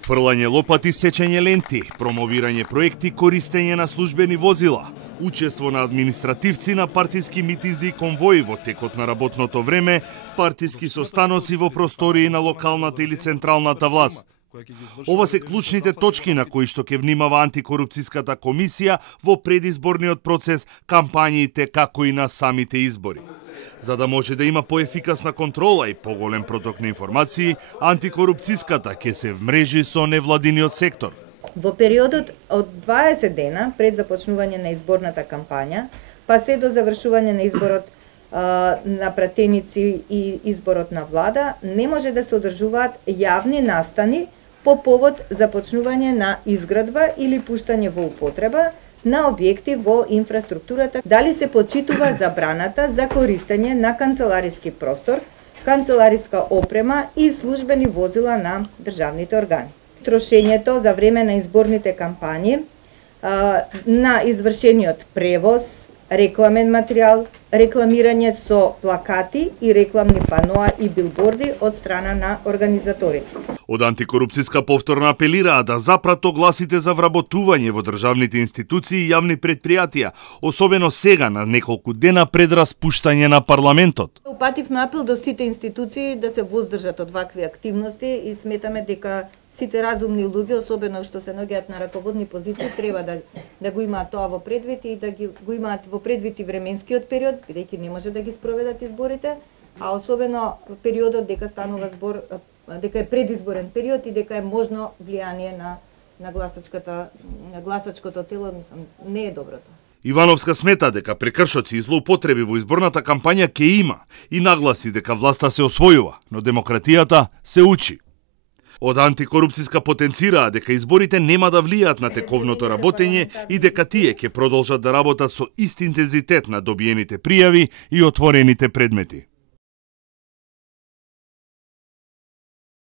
Фрлање лопати, сечење ленти, промовирање проекти, користење на службени возила, учество на административци на партиски митинзи и конвои во текот на работното време, партиски состаноци во простории на локалната или централната власт. Ова се клучните точки на кои што ќе внимава антикорупцијската комисија во предизборниот процес, кампањите, како и на самите избори. За да може да има поефикасна контрола и поголем проток на информации, антикорупцијската ќе се вмрежи со невладиниот сектор. Во периодот од 20 дена пред започнување на изборната кампања, па се до завршување на изборот на пратеници и изборот на влада, не може да се одржуваат јавни настани по повод започнување на изградба или пуштање во употреба на објекти во инфраструктурата, дали се почитува забраната за користење на канцелариски простор, канцелариска опрема и службени возила на државните органи. Трошењето за време на изборните кампањи на извршениот превоз, рекламен материјал, рекламирање со плакати и рекламни паноа и билборди од страна на организаторите. Од антикорупцијска повторно апелираа да запрат огласите за вработување во државните институции и јавни предпријатија, особено сега на неколку дена пред распуштање на парламентот. Упативме апел до сите институции да се воздржат од вакви активности и сметаме дека сите разумни луѓе, особено што се наоѓаат на раководни позиции, треба да го имаат тоа во предвид и да го имаат во предвид и временскиот период, бидејќи не може да ги спроведат изборите, а особено периодот дека станува збор, дека е предизборен период и дека е можно влијание на гласачкото тело, мислам, не е доброто. Ивановска смета дека прекршоци и злоупотреби во изборната кампања ќе има и нагласи дека власта се освојува, но демократијата се учи. Од антикорупцијска потенцираа дека изборите нема да влијаат на тековното работење и дека тие ќе продолжат да работат со ист интензитет на добиените пријави и отворените предмети.